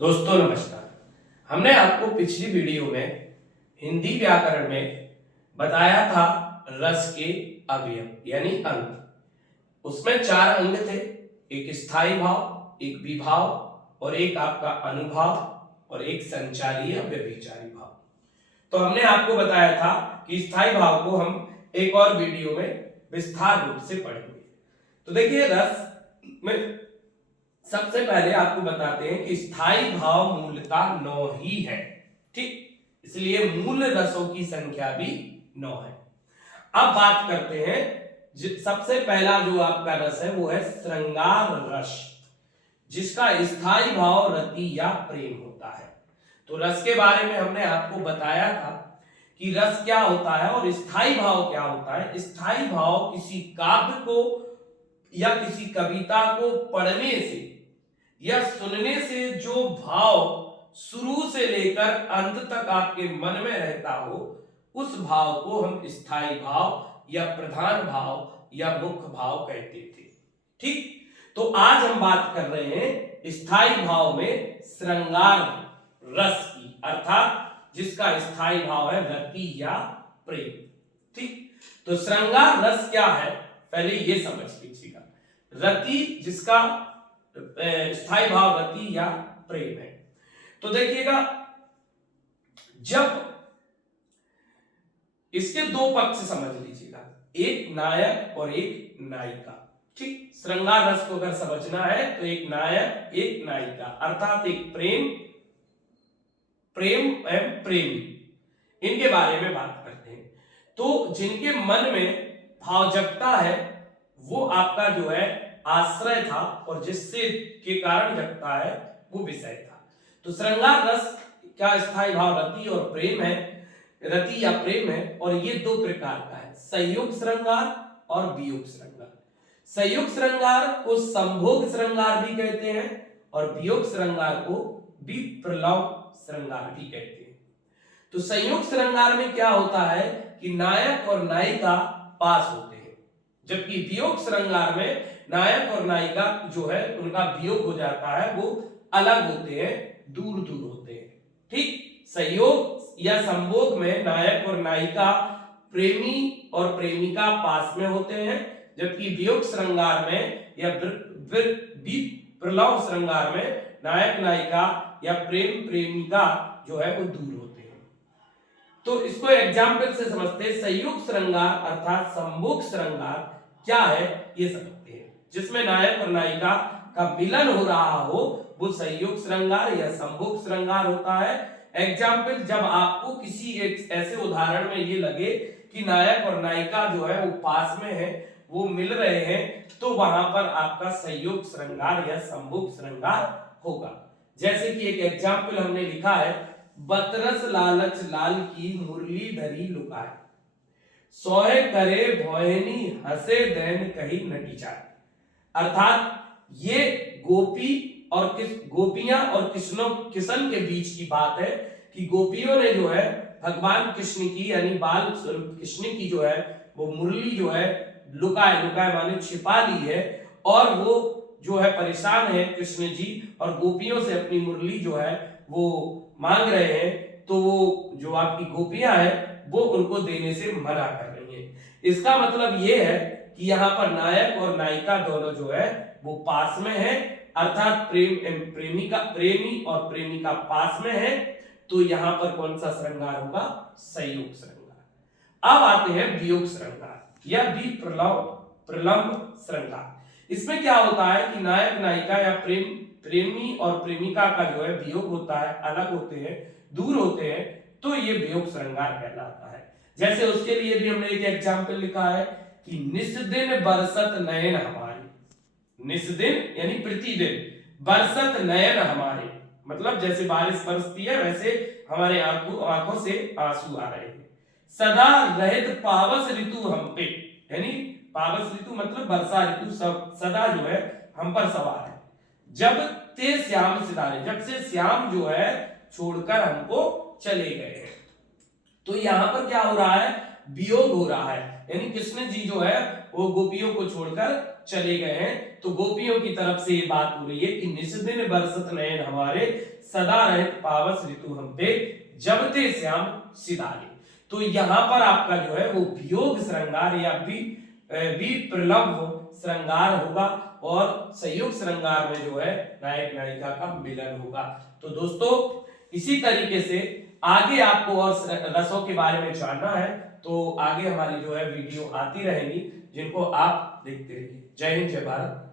दोस्तों नमस्कार। हमने आपको पिछली वीडियो में हिंदी व्याकरण में बताया था रस के अवयव यानी अंग। उसमें 4 अंग थे, एक स्थायी भाव, एक विभाव और एक आपका अनुभाव और एक संचारी या व्यभिचारी भाव। तो हमने आपको बताया था कि स्थायी भाव को हम एक और वीडियो में विस्तार रूप से पढ़ेंगे। तो देखिए रस में सबसे पहले आपको बताते हैं कि स्थायी भाव मूलतः 9 ही है, ठीक, इसलिए मूल रसों की संख्या भी 9 है। अब बात करते हैं सबसे पहला जो आपका रस है वो है श्रृंगार रस, जिसका स्थायी भाव रति या प्रेम होता है। तो रस के बारे में हमने आपको बताया था कि रस क्या होता है और स्थायी भाव क्या होता है। स्थायी भाव किसी काव्य को या किसी कविता को पढ़ने से या सुनने से जो भाव शुरू से लेकर अंत तक आपके मन में रहता हो, उस भाव को हम स्थायी भाव या प्रधान भाव या मुख्य भाव कहते थे, ठीक। तो आज हम बात कर रहे हैं स्थायी भाव में श्रृंगार रस की, अर्थात जिसका स्थायी भाव है रति या प्रेम, ठीक। तो श्रृंगार रस क्या है पहले ये समझ लीजिएगा। रति जिसका स्थायी भाव रति या प्रेम है। तो देखिएगा जब इसके 2 पक्ष समझ लीजिएगा, एक नायक और एक नायिका, ठीक। श्रृंगार रस को अगर समझना है तो एक नायक एक नायिका, अर्थात एक प्रेम एवं प्रेमी, इनके बारे में बात करते हैं। तो जिनके मन में भाव जगता है वो आपका जो है आश्रय था और जिससे के कारण जगता है वो विषय था। तो श्रृंगार रस का स्थायी भाव रति और प्रेम है, रति या प्रेम है, और ये 2 प्रकार का है, संयुक्त श्रृंगार और वियोग श्रृंगार। संयुक्त श्रृंगार को संभोग श्रृंगार भी कहते हैं और वियोग श्रृंगार को विप्रलव श्रृंगार भी कहते हैं। तो संयुक्त श्रृंगार में क्या होता है कि नायक और नायिका पास होते हैं, जबकि वियोग श्रृंगार में नायक और नायिका जो है उनका वियोग हो जाता है, वो अलग होते हैं, दूर दूर होते हैं, ठीक। संयोग या संभोग में नायक और नायिका प्रेमी और प्रेमिका पास में होते हैं, जबकि वियोग श्रृंगार में या विप्रलव श्रृंगार में नायक नायिका या प्रेम प्रेमिका जो है वो दूर होते हैं। तो इसको एग्जाम्पल से समझते हैं। संयुक्त श्रृंगार अर्थात संभोग श्रृंगार क्या है ये समझते हैं, जिसमें नायक और नायिका का मिलन हो रहा हो वो संयुक्त श्रृंगार या संभोग श्रृंगार होता है। एग्जाम्पल, जब आपको किसी एक ऐसे उदाहरण में ये लगे कि नायक और नायिका जो है वो पास में है, वो मिल रहे हैं, तो वहां पर आपका संयुक्त श्रृंगार या संभोग श्रृंगार होगा। जैसे कि एक एग्जाम्पल हमने लिखा है, बतरस लालच लाल की मुरली धरी लुकाए, सोहे करे भोयनी हंसे दैन कहीं नटी जाए। अर्थात ये गोपियां और किशन के बीच की बात है कि गोपियों ने जो है भगवान कृष्ण की यानी बाल स्वरूप कृष्ण की जो है वो मुरली जो है लुकाए माने छिपा ली है, और वो जो है परेशान है कृष्ण जी, और गोपियों से अपनी मुरली जो है वो मांग रहे हैं। तो वो जो आपकी गोपियां हैं वो उनको देने से मना कर रही हैं। इसका मतलब ये है कि यहाँ पर नायक और नायिका दोनों जो है वो पास में है, अर्थात प्रेमी और प्रेमिका पास में है। तो यहाँ पर कौन सा श्रृंगार होगा? संयुक्त श्रृंगार। अब आते हैं वियोग श्रृंगार या विप्रलव श्रृंगार। इसमें क्या होता है कि नायक नायिका या प्रेमी और प्रेमिका का जो है वियोग होता है, अलग होते हैं, दूर होते हैं, तो ये वियोग श्रृंगार कहलाता है। जैसे उसके लिए भी हमने एक एग्जाम्पल लिखा है कि निस दिन बरसत नयन हमारे, निस दिन यानी प्रतिदिन, बरसत नयन हमारे, मतलब जैसे बारिश बरसती है वैसे हमारे आंखों से आंसू आ रहे हैं। सदा रहित पावस ऋतु हम पे, यानी पावस ऋतु मतलब वर्षा ऋतु, सब सदा जो है हम पर सवार है। जब ते श्याम सितारे, जब से श्याम जो है छोड़कर हमको चले गए हैं। तो यहाँ पर क्या हो रहा है? वियोग हो रहा है, यानी कृष्ण जी जो है वो गोपियों को छोड़कर चले गए हैं, तो गोपियों की तरफ से ये बात हो रही है कि निस दिन बरसत नयन हमारे, सदा रहत पावस ऋतु हम पे, जब ते श्याम सितारे। तो यहाँ पर आपका जो है वो वियोग श्रृंगार या विप्रलम्भ श्रृंगार होगा और संयुक्त श्रृंगार में जो है नायक नायिका का मिलन होगा। तो दोस्तों इसी तरीके से आगे आपको और रसों के बारे में जानना है तो आगे हमारी जो है वीडियो आती रहेंगी जिनको आप देखते रहिए। जय हिंद, जय भारत।